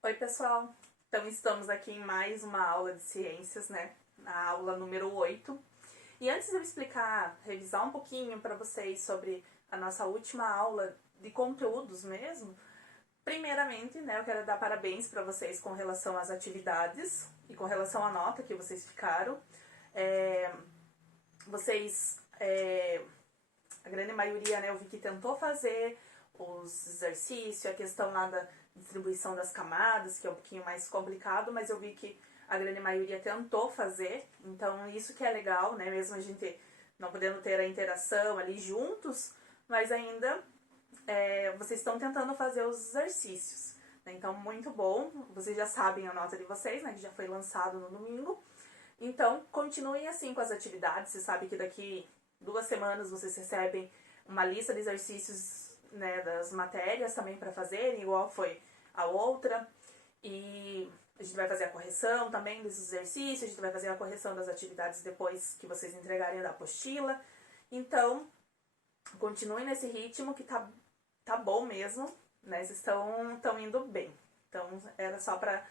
Oi, pessoal! Então, estamos aqui em mais uma aula de ciências, né? Na aula número 8. E antes de eu explicar, revisar um pouquinho para vocês sobre a nossa última aula de conteúdos mesmo, primeiramente, né, eu quero dar parabéns para vocês com relação às atividades e com relação à nota que vocês ficaram. É, vocês, a grande maioria, né, eu vi que tentou fazer os exercícios, a questão lá da distribuição das camadas, que é um pouquinho mais complicado, mas eu vi que a grande maioria tentou fazer, então isso que é legal, né, mesmo a gente não podendo ter a interação ali juntos, mas ainda vocês estão tentando fazer os exercícios, né? Então muito bom, vocês já sabem a nota de vocês, né, que já foi lançado no domingo, então continuem assim com as atividades, você sabe que daqui 2 semanas vocês recebem uma lista de exercícios, né, das matérias também para fazerem, igual foi a outra. E a gente vai fazer a correção também dos exercícios, a gente vai fazer a correção das atividades depois que vocês entregarem da apostila. Então, continuem nesse ritmo que tá bom mesmo, né? Vocês estão indo bem. Então, era só para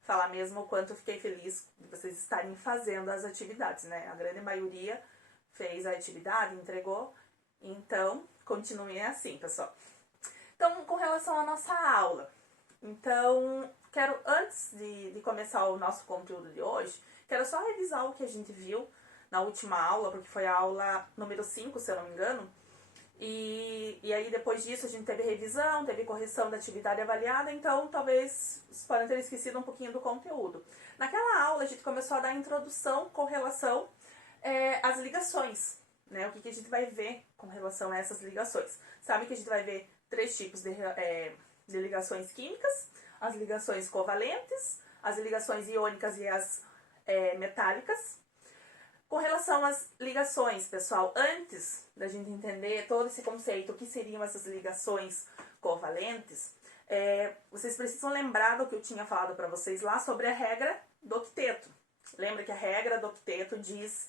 falar mesmo o quanto eu fiquei feliz de vocês estarem fazendo as atividades, né? A grande maioria fez a atividade, entregou. Então, continuem assim, pessoal. Então, com relação à nossa aula, então, quero, antes de começar o nosso conteúdo de hoje, quero só revisar o que a gente viu na última aula, porque foi a aula número 5, se eu não me engano. E aí, depois disso, a gente teve revisão, teve correção da atividade avaliada, então talvez vocês podem ter esquecido um pouquinho do conteúdo. Naquela aula, a gente começou a dar a introdução com relação às ligações, né? O que a gente vai ver com relação a essas ligações. Sabe que a gente vai ver 3 tipos de ligações químicas: as ligações covalentes, as ligações iônicas e as metálicas. Com relação às ligações, pessoal, antes da gente entender todo esse conceito, o que seriam essas ligações covalentes, vocês precisam lembrar do que eu tinha falado para vocês lá sobre a regra do octeto. Lembra que a regra do octeto diz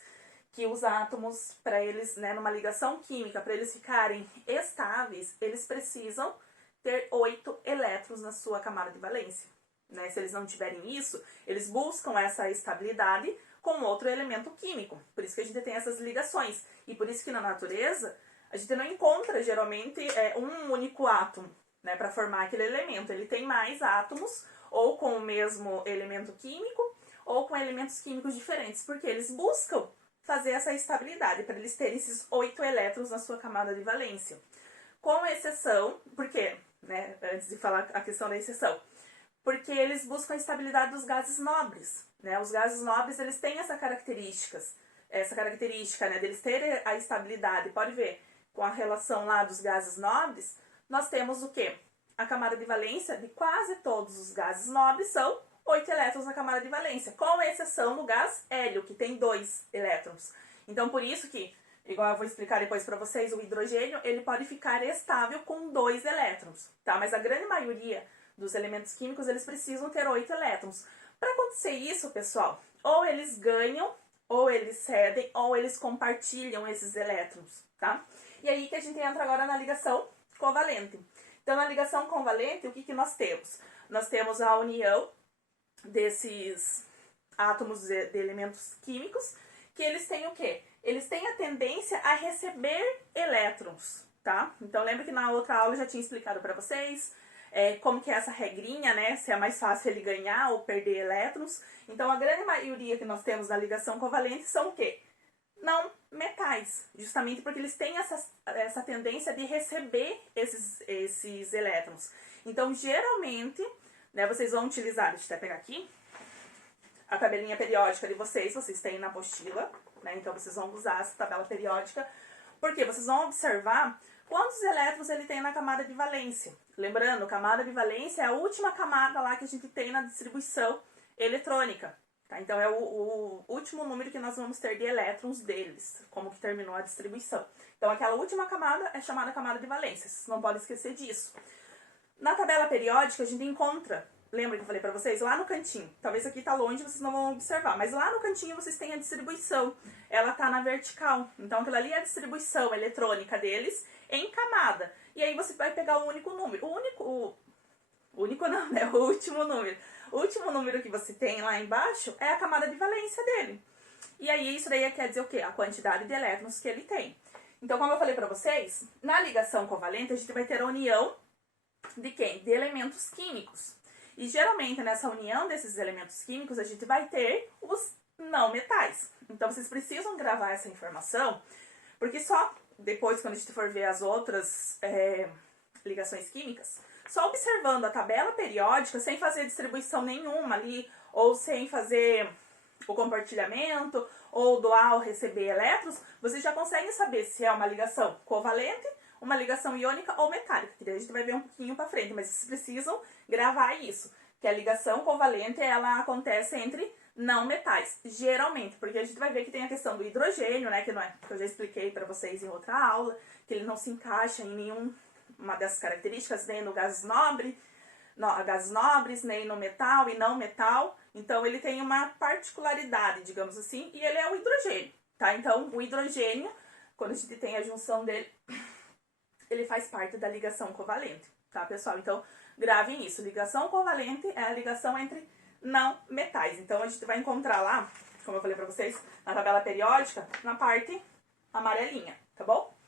que os átomos, para eles, né, numa ligação química, para eles ficarem estáveis, eles precisam ter 8 elétrons na sua camada de valência. Né? Se eles não tiverem isso, eles buscam essa estabilidade com outro elemento químico. Por isso que a gente tem essas ligações. E por isso que na natureza a gente não encontra geralmente um único átomo, né, para formar aquele elemento. Ele tem mais átomos, ou com o mesmo elemento químico, ou com elementos químicos diferentes, porque eles buscam fazer essa estabilidade, para eles terem esses 8 elétrons na sua camada de valência. Com exceção, por quê? Né, antes de falar a questão da exceção, porque eles buscam a estabilidade dos gases nobres. Né? Os gases nobres, eles têm essa característica, né, deles terem a estabilidade. Pode ver, com a relação lá dos gases nobres, nós temos o quê? A camada de valência de quase todos os gases nobres são 8 elétrons na camada de valência, com exceção do gás hélio, que tem 2 elétrons. Então, por isso que, igual eu vou explicar depois para vocês, o hidrogênio, ele pode ficar estável com 2 elétrons, tá? Mas a grande maioria dos elementos químicos, eles precisam ter 8 elétrons. Para acontecer isso, pessoal, ou eles ganham, ou eles cedem, ou eles compartilham esses elétrons, tá? E aí que a gente entra agora na ligação covalente. Então, na ligação covalente, o que nós temos? Nós temos a união desses átomos de elementos químicos, que eles têm o quê? Eles têm a tendência a receber elétrons, tá? Então, lembra que na outra aula eu já tinha explicado para vocês como que é essa regrinha, né? Se é mais fácil ele ganhar ou perder elétrons. Então, a grande maioria que nós temos na ligação covalente são o quê? Não metais, justamente porque eles têm essa tendência de receber esses elétrons. Então, geralmente, né, vocês vão utilizar, deixa eu até pegar aqui, a tabelinha periódica de vocês têm na apostila, né? Então, vocês vão usar essa tabela periódica, porque vocês vão observar quantos elétrons ele tem na camada de valência. Lembrando, camada de valência é a última camada lá que a gente tem na distribuição eletrônica. Tá? Então, é o último número que nós vamos ter de elétrons deles, como que terminou a distribuição. Então, aquela última camada é chamada camada de valência. Vocês não podem esquecer disso. Na tabela periódica, a gente encontra, lembra que eu falei para vocês? Lá no cantinho. Talvez aqui tá longe, vocês não vão observar. Mas lá no cantinho vocês têm a distribuição. Ela tá na vertical. Então, aquilo ali é a distribuição eletrônica deles em camada. E aí você vai pegar o único número. O único não, né? O último número. O último número que você tem lá embaixo é a camada de valência dele. E aí, isso daí quer dizer o quê? A quantidade de elétrons que ele tem. Então, como eu falei pra vocês, na ligação covalente, a gente vai ter a união de quem? De elementos químicos. E geralmente, nessa união desses elementos químicos, a gente vai ter os não metais. Então, vocês precisam gravar essa informação, porque só depois, quando a gente for ver as outras ligações químicas, só observando a tabela periódica, sem fazer distribuição nenhuma ali, ou sem fazer o compartilhamento, ou doar ou receber elétrons, vocês já conseguem saber se é uma ligação covalente, uma ligação iônica ou metálica, que daí a gente vai ver um pouquinho para frente, mas vocês precisam gravar isso, que a ligação covalente, ela acontece entre não metais, geralmente, porque a gente vai ver que tem a questão do hidrogênio, né, que, não é, que eu já expliquei para vocês em outra aula, que ele não se encaixa em nenhuma dessas características, nem no gases nobres, nem no metal e não metal. Então, ele tem uma particularidade, digamos assim, e ele é o hidrogênio, tá? Então, o hidrogênio, quando a gente tem a junção dele, ele faz parte da ligação covalente, tá, pessoal? Então, gravem isso. Ligação covalente é a ligação entre não metais. Então, a gente vai encontrar lá, como eu falei pra vocês, na tabela periódica, na parte amarelinha, tá bom?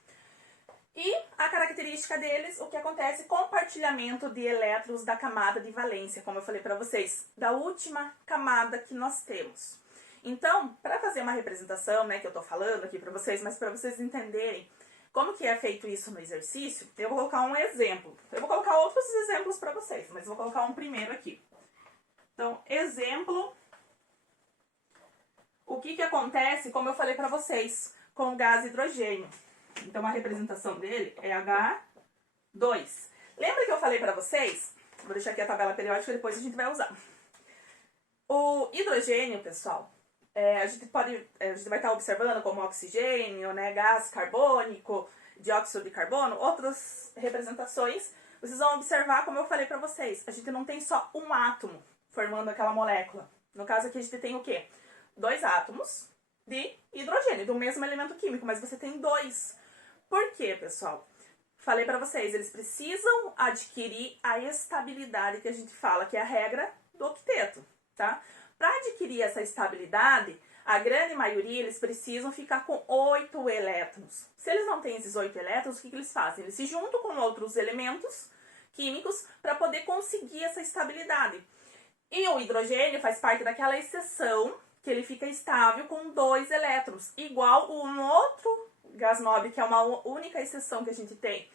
E a característica deles, o que acontece? Compartilhamento de elétrons da camada de valência, como eu falei para vocês, da última camada que nós temos. Então, para fazer uma representação, né, que eu tô falando aqui para vocês, mas para vocês entenderem como que é feito isso no exercício, eu vou colocar um exemplo. Eu vou colocar outros exemplos para vocês, mas vou colocar um primeiro aqui. Então, exemplo, o que que acontece, como eu falei para vocês, com o gás hidrogênio. Então, a representação dele é H2. Lembra que eu falei pra vocês? Vou deixar aqui a tabela periódica e depois a gente vai usar. O hidrogênio, pessoal, a gente vai estar observando como oxigênio, né, gás carbônico, dióxido de carbono, outras representações. Vocês vão observar, como eu falei pra vocês, a gente não tem só um átomo formando aquela molécula. No caso aqui, a gente tem o quê? 2 átomos de hidrogênio, do mesmo elemento químico, mas você tem 2. Por quê, pessoal? Falei pra vocês, eles precisam adquirir a estabilidade que a gente fala, que é a regra do octeto, tá? Para adquirir essa estabilidade, a grande maioria, eles precisam ficar com 8 elétrons. Se eles não têm esses 8 elétrons, o que eles fazem? Eles se juntam com outros elementos químicos para poder conseguir essa estabilidade. E o hidrogênio faz parte daquela exceção que ele fica estável com 2 elétrons, igual um outro gás nobre, que é uma única exceção que a gente tem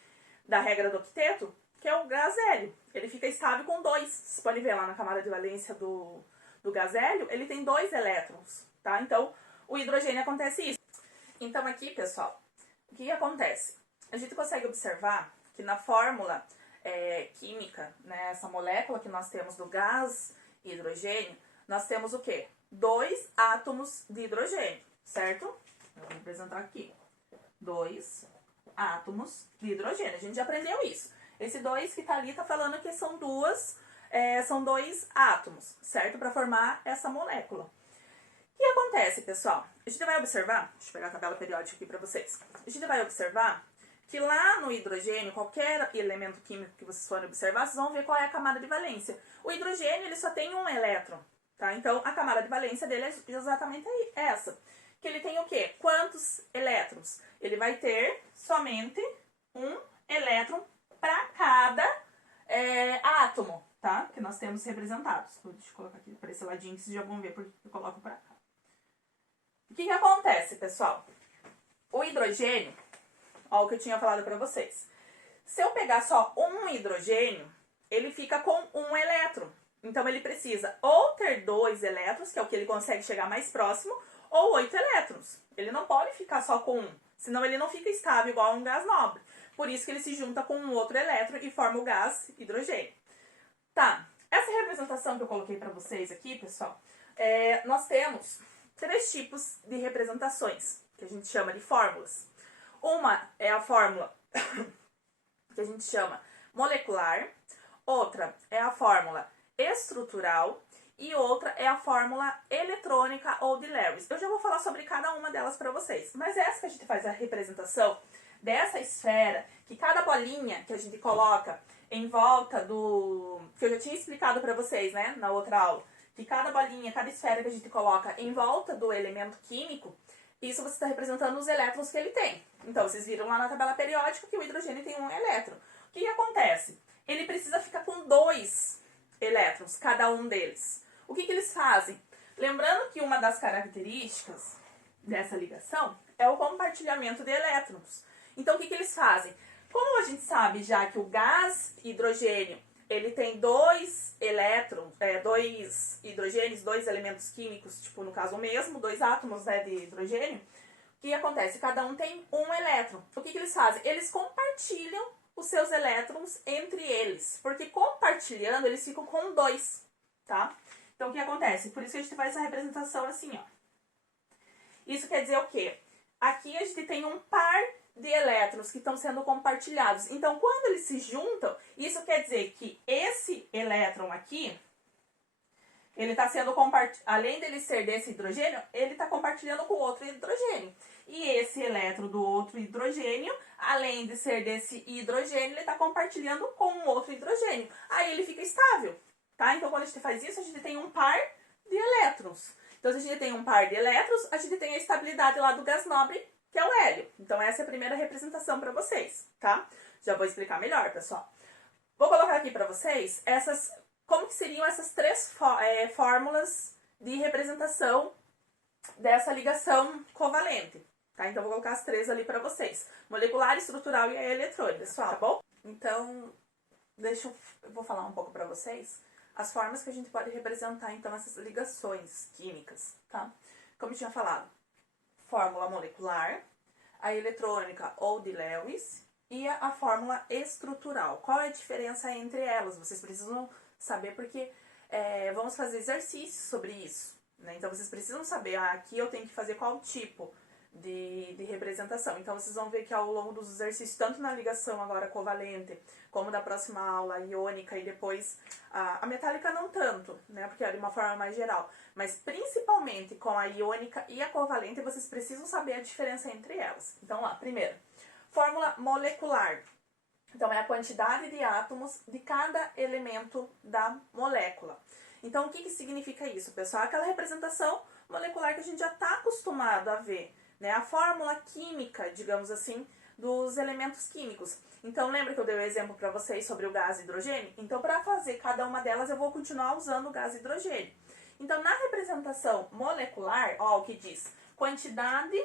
da regra do octeto, que é o gás hélio. Ele fica estável com 2. Vocês podem ver lá na camada de valência do gás hélio, ele tem 2 elétrons, tá? Então, o hidrogênio acontece isso. Então, aqui, pessoal, o que acontece? A gente consegue observar que na fórmula química, né, essa molécula que nós temos do gás hidrogênio, nós temos o quê? 2 átomos de hidrogênio, certo? Eu vou representar aqui. 2 átomos de hidrogênio. A gente já aprendeu isso. Esse 2 que tá ali tá falando que são 2 átomos, certo? Para formar essa molécula. O que acontece, pessoal? A gente vai observar, deixa eu pegar a tabela periódica aqui para vocês. A gente vai observar que lá no hidrogênio, qualquer elemento químico que vocês forem observar, vocês vão ver qual é a camada de valência. O hidrogênio, ele só tem um elétron, tá? Então, a camada de valência dele é exatamente essa. Que ele tem o quê? Quantos elétrons? Ele vai ter somente um elétron para cada átomo, tá? Que nós temos representados. Deixa eu colocar aqui para esse ladinho, que vocês já vão ver porque eu coloco para cá. O que acontece, pessoal? O hidrogênio, ó, o que eu tinha falado para vocês. Se eu pegar só um hidrogênio, ele fica com um elétron. Então, ele precisa ou ter 2 elétrons, que é o que ele consegue chegar mais próximo, ou 8 elétrons. Ele não pode ficar só com um, senão ele não fica estável igual a um gás nobre. Por isso que ele se junta com um outro elétron e forma o gás hidrogênio. Tá, essa representação que eu coloquei para vocês aqui, pessoal, nós temos 3 tipos de representações, que a gente chama de fórmulas. Uma é a fórmula que a gente chama molecular, outra é a fórmula estrutural e outra é a fórmula eletrônica ou de Lewis. Eu já vou falar sobre cada uma delas para vocês, mas essa que a gente faz a representação dessa esfera, que cada bolinha que a gente coloca em volta do... que eu já tinha explicado pra vocês, né, na outra aula, que cada bolinha, cada esfera que a gente coloca em volta do elemento químico, isso você está representando os elétrons que ele tem. Então, vocês viram lá na tabela periódica que o hidrogênio tem um elétron. O que acontece? Ele precisa ficar com 2 elétrons, cada um deles. O que eles fazem? Lembrando que uma das características dessa ligação é o compartilhamento de elétrons. Então, o que eles fazem? Como a gente sabe já que o gás hidrogênio, ele tem 2 elétrons, 2 hidrogênios, 2 elementos químicos, tipo no caso o mesmo, 2 átomos, né, de hidrogênio, o que acontece? Cada um tem um elétron. O que eles fazem? Eles compartilham os seus elétrons entre eles, porque compartilhando eles ficam com 2, tá? Então, o que acontece? Por isso que a gente faz essa representação assim, ó. Isso quer dizer o quê? Aqui a gente tem um par de elétrons que estão sendo compartilhados. Então, quando eles se juntam, isso quer dizer que esse elétron aqui, ele está sendo compartilhado, além dele ser desse hidrogênio, ele está compartilhando com outro hidrogênio. E esse elétron do outro hidrogênio, além de ser desse hidrogênio, ele está compartilhando com um outro hidrogênio. Aí ele fica estável, tá? Então, quando a gente faz isso, a gente tem um par de elétrons. Então, se a gente tem um par de elétrons, a gente tem a estabilidade lá do gás nobre, que é o hélio. Então, essa é a primeira representação para vocês, tá? Já vou explicar melhor, pessoal. Vou colocar aqui para vocês como que seriam essas 3 fórmulas de representação dessa ligação covalente, tá? Então, vou colocar as 3 ali para vocês. Molecular, estrutural e a eletrônica, pessoal, tá bom? Então, eu vou falar um pouco para vocês as formas que a gente pode representar, então, essas ligações químicas, tá? Como eu tinha falado, fórmula molecular, a eletrônica ou de Lewis e a fórmula estrutural. Qual é a diferença entre elas? Vocês precisam saber porque vamos fazer exercícios sobre isso, né? Então, vocês precisam saber, aqui eu tenho que fazer qual tipo de representação. Então, vocês vão ver que ao longo dos exercícios, tanto na ligação agora covalente, como da próxima aula, a iônica e depois a metálica não tanto, né? Porque é de uma forma mais geral. Mas principalmente com a iônica e a covalente, vocês precisam saber a diferença entre elas. Então, lá, primeiro, fórmula molecular. Então, é a quantidade de átomos de cada elemento da molécula. Então, o que significa isso, pessoal? Aquela representação molecular que a gente já está acostumado a ver, né? A fórmula química, digamos assim, dos elementos químicos. Então, lembra que eu dei o exemplo para vocês sobre o gás hidrogênio? Então, para fazer cada uma delas, eu vou continuar usando o gás hidrogênio. Então, na representação molecular, ó, o que diz? Quantidade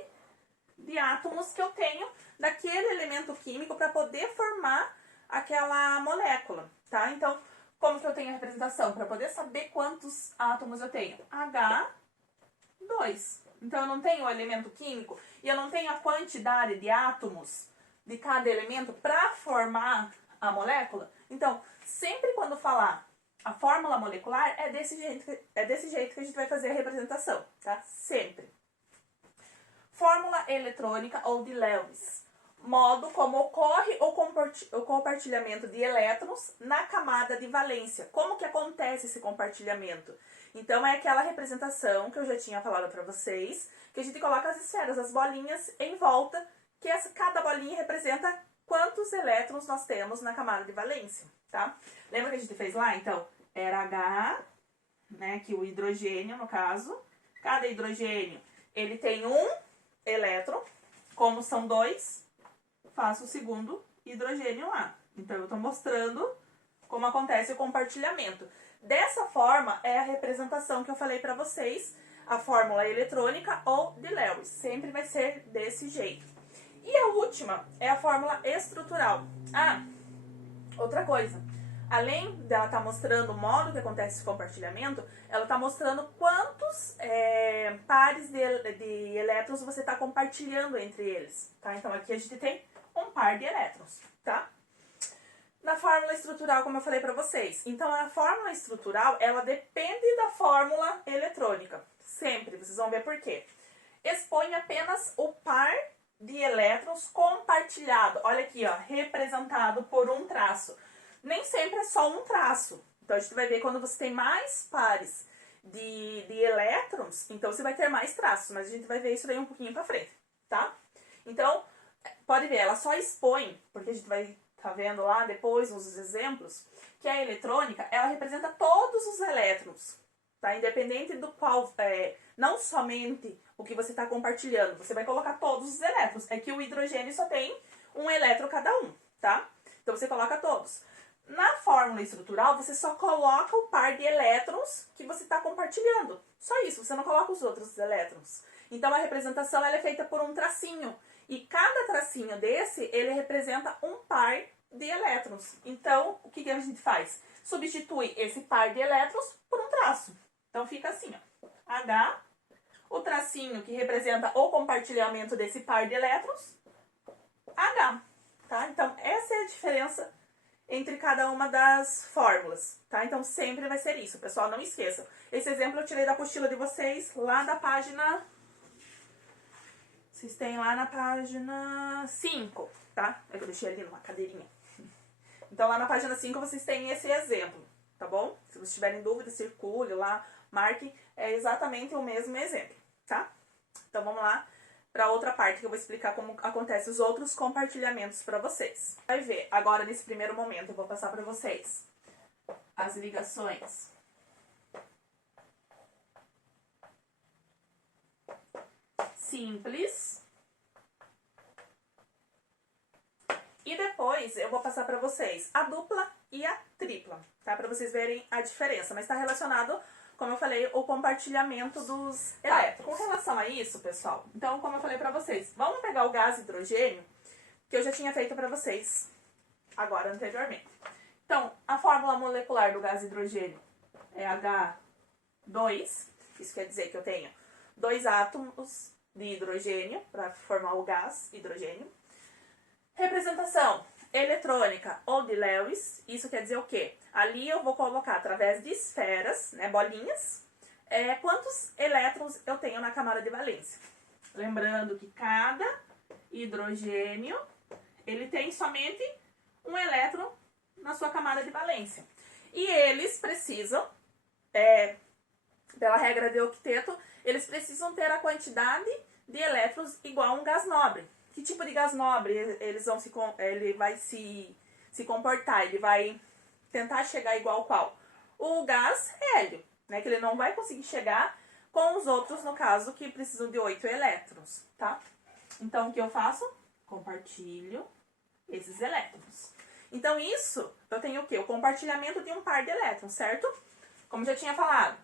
de átomos que eu tenho daquele elemento químico para poder formar aquela molécula, tá? Então, como que eu tenho a representação? Para poder saber quantos átomos eu tenho? H2. Então, eu não tenho o elemento químico e eu não tenho a quantidade de átomos de cada elemento para formar a molécula. Então, sempre quando falar a fórmula molecular, é desse jeito que a gente vai fazer a representação, tá? Sempre. Fórmula eletrônica ou de Lewis. Modo como ocorre o compartilhamento de elétrons na camada de valência. Como que acontece esse compartilhamento? Então, é aquela representação que eu já tinha falado para vocês, que a gente coloca as esferas, as bolinhas em volta, que cada bolinha representa quantos elétrons nós temos na camada de valência, tá? Lembra que a gente fez lá? Então, era H, né, que o hidrogênio, no caso, cada hidrogênio, ele tem um elétron, como são 2, faço o segundo hidrogênio lá. Então, eu estou mostrando como acontece o compartilhamento. Dessa forma, é a representação que eu falei para vocês, a fórmula eletrônica ou de Lewis. Sempre vai ser desse jeito. E a última é a fórmula estrutural. Outra coisa. Além dela estar mostrando o modo que acontece esse compartilhamento, ela está mostrando quantos pares de elétrons você está compartilhando entre eles, tá? Então, aqui a gente tem um par de elétrons, tá? Na fórmula estrutural, como eu falei para vocês. Então, a fórmula estrutural, ela depende da fórmula eletrônica. Sempre, vocês vão ver por quê. Expõe apenas o par de elétrons compartilhado. Olha aqui, ó, representado por um traço. Nem sempre é só um traço. Então, a gente vai ver quando você tem mais pares de elétrons, então você vai ter mais traços. Mas a gente vai ver isso daí um pouquinho pra frente, tá? Então, pode ver, ela só expõe, porque a gente vai tá vendo lá depois nos exemplos, que a eletrônica, ela representa todos os elétrons, tá? Independente do qual, não somente o que você está compartilhando, você vai colocar todos os elétrons. É que o hidrogênio só tem um elétron cada um, tá? Então você coloca todos. Na fórmula estrutural, você só coloca o par de elétrons que você está compartilhando. Só isso, você não coloca os outros elétrons. Então a representação ela é feita por um tracinho. E cada tracinho desse, ele representa um par de elétrons. Então, o que a gente faz? Substitui esse par de elétrons por um traço. Então fica assim, ó. H, o tracinho que representa o compartilhamento desse par de elétrons, H. Tá? Então, essa é a diferença entre cada uma das fórmulas, tá? Então, sempre vai ser isso, pessoal, não esqueçam. Esse exemplo eu tirei da apostila de vocês, lá da página... Vocês têm lá na página 5, tá? É que eu deixei ali numa cadeirinha. Então, lá na página 5 vocês têm esse exemplo, tá bom? Se vocês tiverem dúvida, circule lá, marque, é exatamente o mesmo exemplo, tá? Então, vamos lá para outra parte que eu vou explicar como acontecem os outros compartilhamentos para vocês. Vai ver, agora nesse primeiro momento eu vou passar para vocês as ligações simples e depois eu vou passar para vocês a dupla e a tripla, tá? Para vocês verem a diferença, mas está relacionado, como eu falei, o compartilhamento dos elétrons. Com relação a isso, pessoal, então, como eu falei pra vocês, vamos pegar o gás hidrogênio, que eu já tinha feito pra vocês agora, anteriormente. Então, a fórmula molecular do gás hidrogênio é H2, isso quer dizer que eu tenho 2 átomos de hidrogênio para formar o gás hidrogênio. Representação eletrônica ou de Lewis, isso quer dizer o quê? Ali eu vou colocar através de esferas, né, bolinhas, quantos elétrons eu tenho na camada de valência. Lembrando que cada hidrogênio, ele tem somente um elétron na sua camada de valência. E eles precisam, pela regra de octeto, eles precisam ter a quantidade de elétrons igual a um gás nobre. Que tipo de gás nobre ele vai se comportar? Ele vai tentar chegar igual qual? O gás hélio, né? Que ele não vai conseguir chegar com os outros, no caso, que precisam de 8 elétrons, tá? Então, o que eu faço? Compartilho esses elétrons. Então, isso, eu tenho o quê? O compartilhamento de um par de elétrons, certo? Como já tinha falado,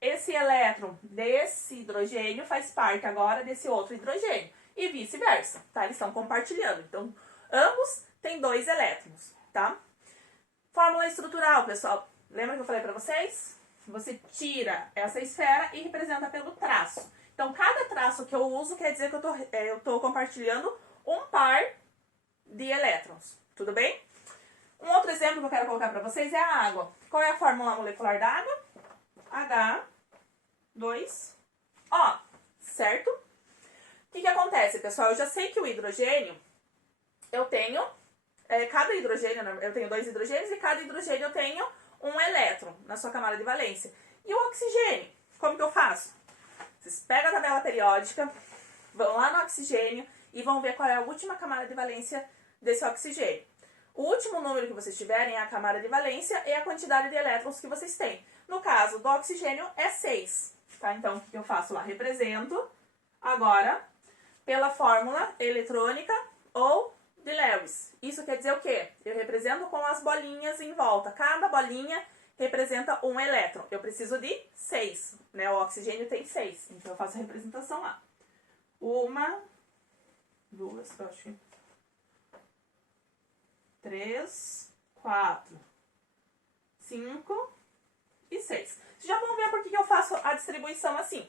esse elétron desse hidrogênio faz parte agora desse outro hidrogênio. E vice-versa, tá? Eles estão compartilhando. Então, ambos têm 2 elétrons, tá? Fórmula estrutural, pessoal. Lembra que eu falei pra vocês? Você tira essa esfera e representa pelo traço. Então, cada traço que eu uso quer dizer que eu tô compartilhando um par de elétrons. Tudo bem? Um outro exemplo que eu quero colocar pra vocês é a água. Qual é a fórmula molecular da água? H2O, certo? O que acontece, pessoal? Eu já sei que o hidrogênio, eu tenho, cada hidrogênio, eu tenho 2 hidrogênios e cada hidrogênio eu tenho um elétron na sua camada de valência. E o oxigênio, como que eu faço? Vocês pegam a tabela periódica, vão lá no oxigênio e vão ver qual é a última camada de valência desse oxigênio. O último número que vocês tiverem é a camada de valência e a quantidade de elétrons que vocês têm. No caso do oxigênio é 6, tá? Então, o que eu faço lá? Represento agora pela fórmula eletrônica ou de Lewis. Isso quer dizer o quê? Eu represento com as bolinhas em volta. Cada bolinha representa um elétron. Eu preciso de 6, né? O oxigênio tem 6, então eu faço a representação lá. 1, 2, eu acho. 3, 4, 5 e 6. Vocês já vão ver por que eu faço a distribuição assim.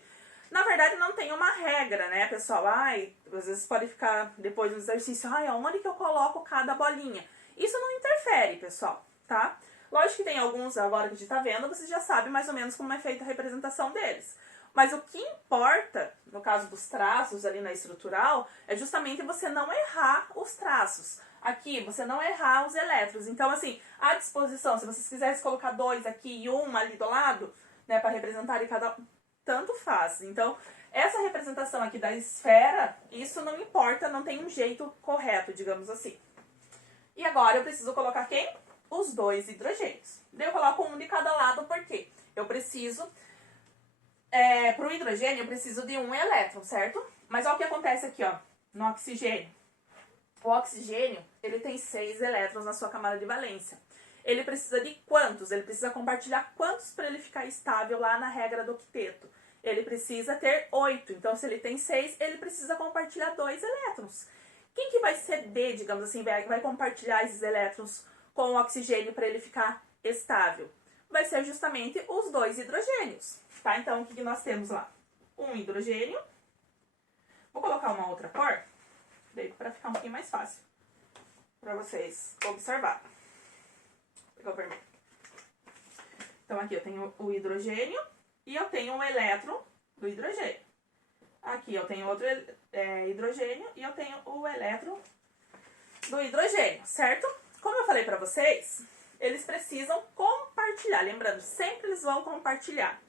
Na verdade, não tem uma regra, né, pessoal? Às vezes pode ficar depois do exercício, aonde que eu coloco cada bolinha? Isso não interfere, pessoal, tá? Lógico que tem alguns, agora que a gente tá vendo, vocês já sabem mais ou menos como é feita a representação deles. Mas o que importa, no caso dos traços ali na estrutural, é justamente você não errar os traços. Aqui, você não errar os elétrons. Então, assim, à disposição, se vocês quiserem colocar 2 aqui e 1 ali do lado, né, para representar em cada... Tanto faz. Então, essa representação aqui da esfera, isso não importa, não tem um jeito correto, digamos assim. E agora eu preciso colocar quem? Os 2 hidrogênios. Daí eu coloco um de cada lado, porque eu preciso... para o hidrogênio, eu preciso de um elétron, certo? Mas olha o que acontece aqui, ó, no oxigênio. O oxigênio, ele tem 6 elétrons na sua camada de valência. Ele precisa de quantos? Ele precisa compartilhar quantos para ele ficar estável lá na regra do octeto? Ele precisa ter 8. Então, se ele tem 6, ele precisa compartilhar 2 elétrons. Quem que vai ceder, digamos assim, vai compartilhar esses elétrons com o oxigênio para ele ficar estável? Vai ser justamente os 2 hidrogênios. Tá? Então, o que nós temos lá? Um hidrogênio. Vou colocar uma outra cor, daí para ficar um pouquinho mais fácil para vocês observarem. Vou pegar o vermelho. Então, aqui eu tenho o hidrogênio e eu tenho um elétron do hidrogênio. Aqui eu tenho outro hidrogênio e eu tenho o elétron do hidrogênio, certo? Como eu falei para vocês, eles precisam compartilhar. Lembrando, sempre eles vão compartilhar.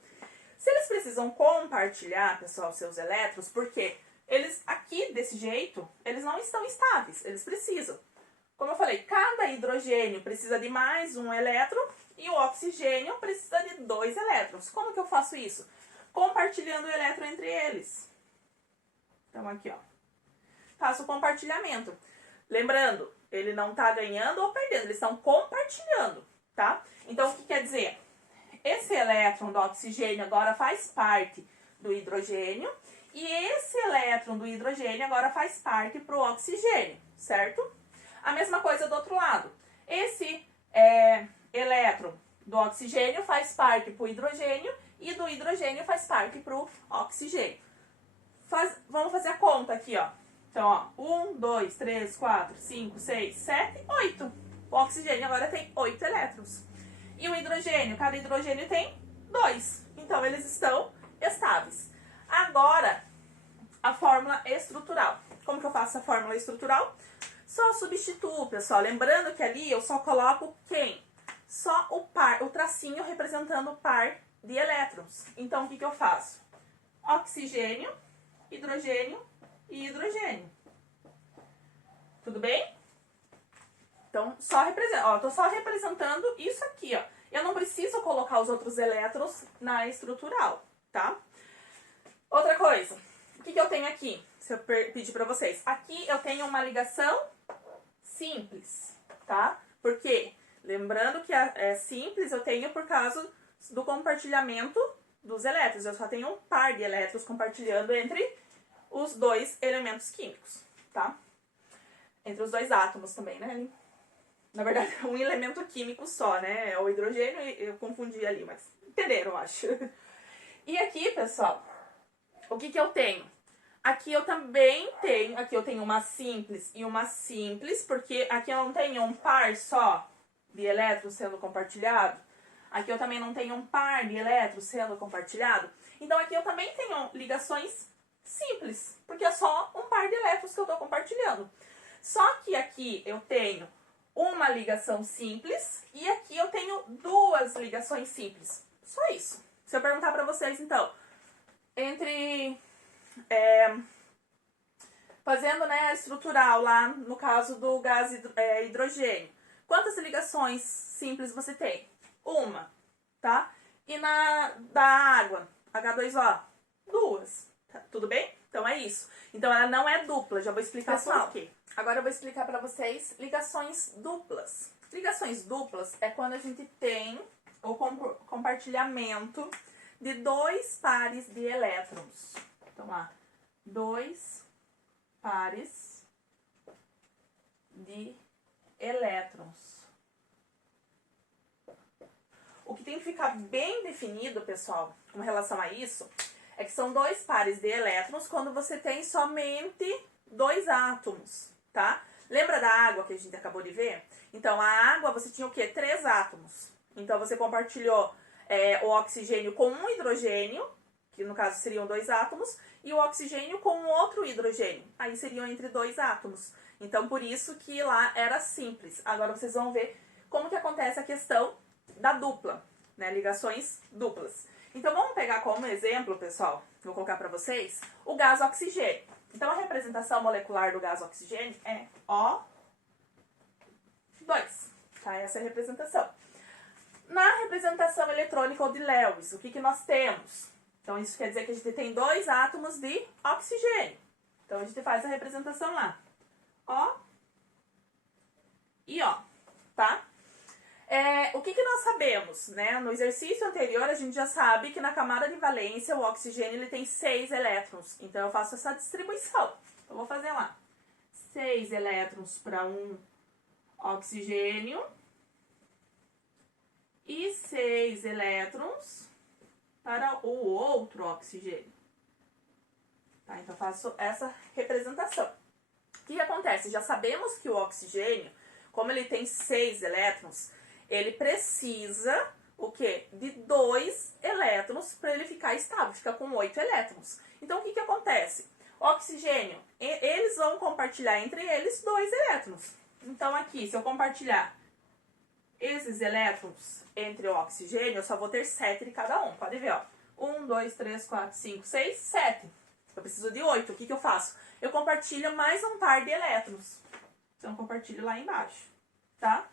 Se eles precisam compartilhar, pessoal, seus elétrons, porque eles aqui, desse jeito, eles não estão estáveis, eles precisam. Como eu falei, cada hidrogênio precisa de mais um elétron e o oxigênio precisa de 2 elétrons. Como que eu faço isso? Compartilhando o elétron entre eles. Então, aqui, ó. Faço o compartilhamento. Lembrando, ele não está ganhando ou perdendo, eles estão compartilhando, tá? Então, o que quer dizer? Esse elétron do oxigênio agora faz parte do hidrogênio e esse elétron do hidrogênio agora faz parte para o oxigênio, certo? A mesma coisa do outro lado. Esse elétron do oxigênio faz parte para o hidrogênio e do hidrogênio faz parte para o oxigênio. Vamos fazer a conta aqui, ó. Então, ó, 1, 2, 3, 4, 5, 6, 7, 8. O oxigênio agora tem 8 elétrons. E o hidrogênio, cada hidrogênio tem 2. Então, eles estão estáveis. Agora, a fórmula estrutural. Como que eu faço a fórmula estrutural? Só substituo, pessoal. Lembrando que ali eu só coloco quem? Só o par, o tracinho representando o par de elétrons. Então, o que eu faço? Oxigênio, hidrogênio e hidrogênio. Tudo bem? Então, tô só representando isso aqui, ó. Eu não preciso colocar os outros elétrons na estrutural, tá? Outra coisa, o que eu tenho aqui? Se eu pedir para vocês. Aqui eu tenho uma ligação simples, tá? Por quê? Lembrando que é simples, eu tenho por causa do compartilhamento dos elétrons. Eu só tenho um par de elétrons compartilhando entre os 2 elementos químicos, tá? Entre os 2 átomos também, né? Na verdade, é um elemento químico só, né? É o hidrogênio, eu confundi ali, mas entenderam, eu acho. E aqui, pessoal, o que eu tenho? Aqui eu também tenho, aqui eu tenho uma simples e uma simples, porque aqui eu não tenho um par só de elétrons sendo compartilhado. Aqui eu também não tenho um par de elétrons sendo compartilhado. Então aqui eu também tenho ligações simples, porque é só um par de elétrons que eu estou compartilhando. Só que aqui eu tenho uma ligação simples e aqui eu tenho 2 ligações simples. Só isso. Se eu perguntar para vocês, então, entre... fazendo, né, a estrutural lá no caso do gás hidrogênio, quantas ligações simples você tem? Uma, tá? E da água, H2O, 2. Tá? Tudo bem? Então é isso. Então ela não é dupla, já vou explicar por quê. Agora eu vou explicar para vocês ligações duplas. Ligações duplas é quando a gente tem o compartilhamento de 2 pares de elétrons. Então, lá, 2 pares de elétrons. O que tem que ficar bem definido, pessoal, com relação a isso, é que são 2 pares de elétrons quando você tem somente 2 átomos, tá? Lembra da água que a gente acabou de ver? Então, a água você tinha o quê? 3 átomos. Então, você compartilhou o oxigênio com um hidrogênio, que no caso seriam 2 átomos, e o oxigênio com outro hidrogênio. Aí seriam entre 2 átomos. Então, por isso que lá era simples. Agora, vocês vão ver como que acontece a questão da dupla, né? Ligações duplas. Então, vamos pegar como exemplo, pessoal, vou colocar para vocês, o gás oxigênio. Então, a representação molecular do gás oxigênio é O, 2. Tá? Essa é a representação. Na representação eletrônica ou de Lewis, o que nós temos? Então, isso quer dizer que a gente tem 2 átomos de oxigênio. Então, a gente faz a representação lá. O e O, tá? O que nós sabemos, né? No exercício anterior, a gente já sabe que na camada de valência, o oxigênio ele tem 6 elétrons. Então, eu faço essa distribuição. Eu vou fazer lá. 6 elétrons para um oxigênio e 6 elétrons para o outro oxigênio. Tá? Então, eu faço essa representação. O que acontece? Já sabemos que o oxigênio, como ele tem 6 elétrons, ele precisa o quê? De 2 elétrons para ele ficar estável, fica com 8 elétrons. Então, o que acontece? O oxigênio, eles vão compartilhar entre eles 2 elétrons. Então, aqui, se eu compartilhar esses elétrons entre o oxigênio, eu só vou ter 7 de cada um. Pode ver, ó. 1, 2, 3, 4, 5, 6, 7. Eu preciso de 8. O que eu faço? Eu compartilho mais um par de elétrons. Então, eu compartilho lá embaixo, tá?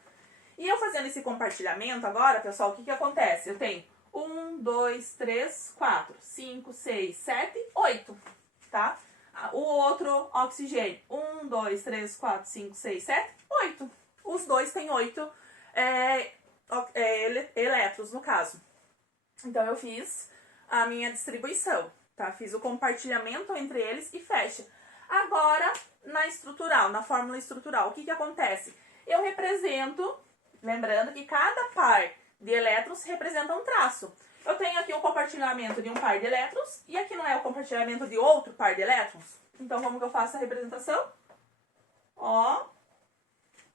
E eu fazendo esse compartilhamento agora, pessoal, o que acontece? Eu tenho 1, 2, 3, 4, 5, 6, 7, 8, tá? O outro oxigênio, 1, 2, 3, 4, 5, 6, 7, 8. Os dois têm 8 elétrons, no caso. Então, eu fiz a minha distribuição, tá? Fiz o compartilhamento entre eles e fecha. Agora, na estrutural, na fórmula estrutural, o que acontece? Eu represento, lembrando que cada par de elétrons representa um traço. Eu tenho aqui um compartilhamento de um par de elétrons e aqui não é o compartilhamento de outro par de elétrons? Então, como que eu faço a representação? Ó,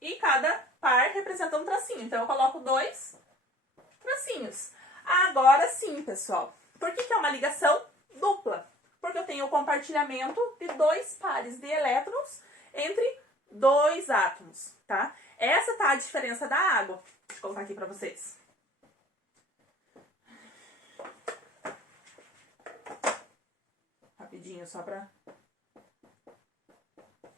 e cada par representa um tracinho. Então, eu coloco 2 tracinhos. Agora sim, pessoal. Por que é uma ligação dupla? Porque eu tenho o compartilhamento de 2 pares de elétrons entre 2 átomos, tá? Essa tá a diferença da água. Deixa eu colocar aqui pra vocês. Rapidinho, só pra...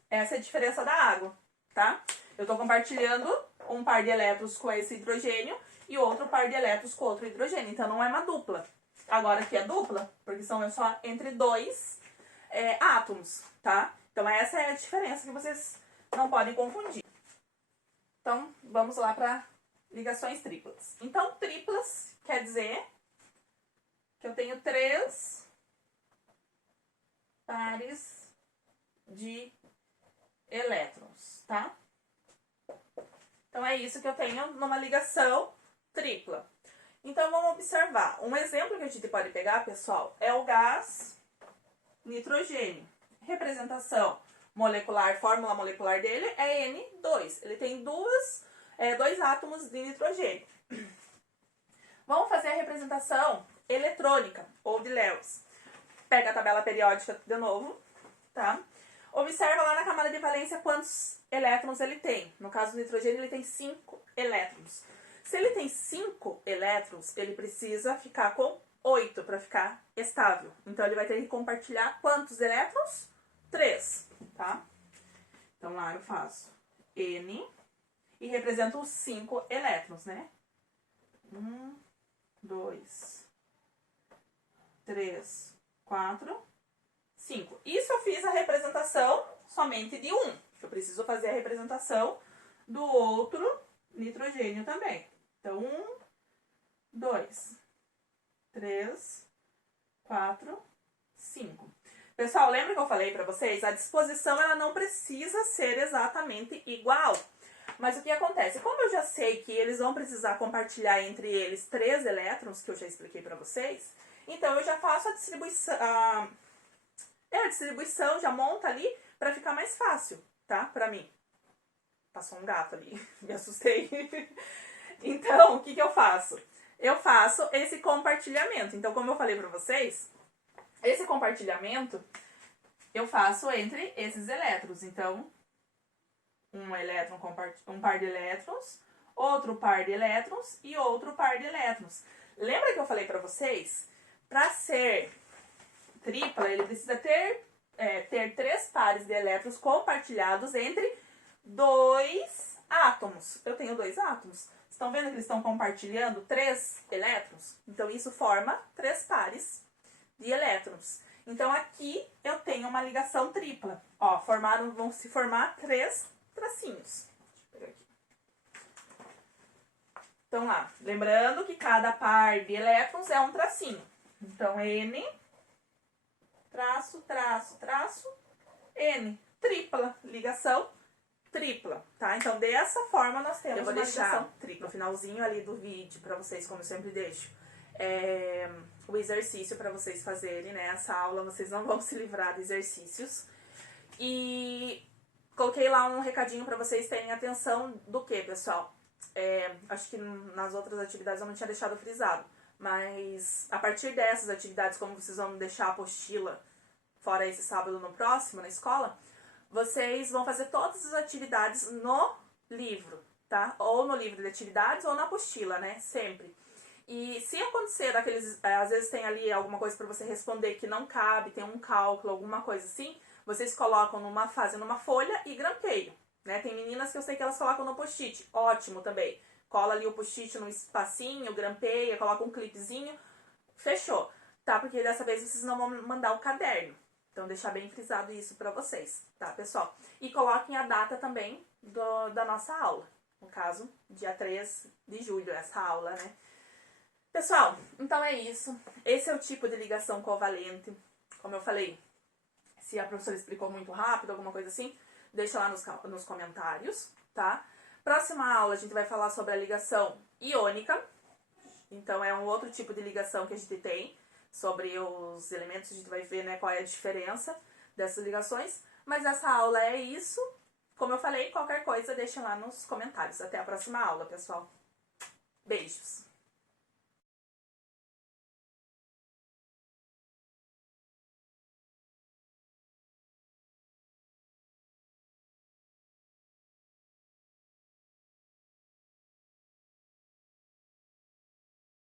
Essa é a diferença da água, tá? Eu tô compartilhando um par de elétrons com esse hidrogênio e outro par de elétrons com outro hidrogênio. Então, não é uma dupla. Agora aqui é dupla, porque são só entre 2 átomos, tá? Então, essa é a diferença que vocês não podem confundir. Então, vamos lá para ligações triplas. Então, triplas quer dizer que eu tenho 3 pares de elétrons, tá? Então, é isso que eu tenho numa ligação tripla. Então, vamos observar. Um exemplo que a gente pode pegar, pessoal, é o gás nitrogênio. Representação molecular, fórmula molecular dele é N2. Ele tem 2 átomos de nitrogênio. Vamos fazer a representação eletrônica, ou de Lewis. Pega a tabela periódica de novo, tá? Observa lá na camada de valência quantos elétrons ele tem. No caso do nitrogênio, ele tem 5 elétrons. Se ele tem 5 elétrons, ele precisa ficar com 8 para ficar estável. Então, ele vai ter que compartilhar quantos elétrons? 3, tá? Então, lá eu faço N e represento os 5 elétrons, né? 1, 2, 3, 4, 5. Isso eu fiz a representação somente de um. Eu preciso fazer a representação do outro nitrogênio também. Então, 1, 2, 3, 4, 5. Pessoal, lembra que eu falei para vocês? A disposição ela não precisa ser exatamente igual. Mas o que acontece? Como eu já sei que eles vão precisar compartilhar entre eles 3 elétrons, que eu já expliquei para vocês, então eu já faço a distribuição, a distribuição já monta ali para ficar mais fácil, tá? Para mim. Passou um gato ali, me assustei. Então, o que eu faço? Eu faço esse compartilhamento. Então, como eu falei para vocês, esse compartilhamento eu faço entre esses elétrons. Então, um par de elétrons, outro par de elétrons e outro par de elétrons. Lembra que eu falei para vocês? Para ser tripla, ele precisa ter 3 pares de elétrons compartilhados entre 2 Átomos, eu tenho 2 átomos. Estão vendo que eles estão compartilhando 3 elétrons? Então, isso forma 3 pares de elétrons. Então, aqui eu tenho uma ligação tripla. Ó, vão se formar 3 tracinhos. Deixa eu pegar aqui. Então, lá, lembrando que cada par de elétrons é um tracinho. Então, N, traço, traço, traço, N, tripla, ligação tripla, tá? Então, dessa forma, nós temos uma ligação tripla. No finalzinho ali do vídeo, pra vocês, como eu sempre deixo, o exercício pra vocês fazerem, né? Essa aula, vocês não vão se livrar de exercícios. E coloquei lá um recadinho pra vocês terem atenção do que, pessoal? Acho que nas outras atividades eu não tinha deixado frisado. Mas, a partir dessas atividades, como vocês vão deixar a apostila fora esse sábado no próximo, na escola, vocês vão fazer todas as atividades no livro, tá? Ou no livro de atividades ou na apostila, né? Sempre. E se acontecer às vezes tem ali alguma coisa para você responder que não cabe, tem um cálculo, alguma coisa assim, vocês colocam fazem numa folha e grampeiam, né? Tem meninas que eu sei que elas colocam no post-it, ótimo também. Cola ali o post-it no espacinho, grampeia, coloca um clipezinho, fechou, tá? Porque dessa vez vocês não vão mandar o caderno. Então, deixar bem frisado isso pra vocês, tá, pessoal? E coloquem a data também da nossa aula. No caso, dia 3 de julho, essa aula, né? Pessoal, então é isso. Esse é o tipo de ligação covalente. Como eu falei, se a professora explicou muito rápido, alguma coisa assim, deixa lá nos comentários, tá? Próxima aula, a gente vai falar sobre a ligação iônica. Então, é um outro tipo de ligação que a gente tem. Sobre os elementos, a gente vai ver, né, qual é a diferença dessas ligações. Mas essa aula é isso. Como eu falei, qualquer coisa deixa lá nos comentários. Até a próxima aula, pessoal. Beijos!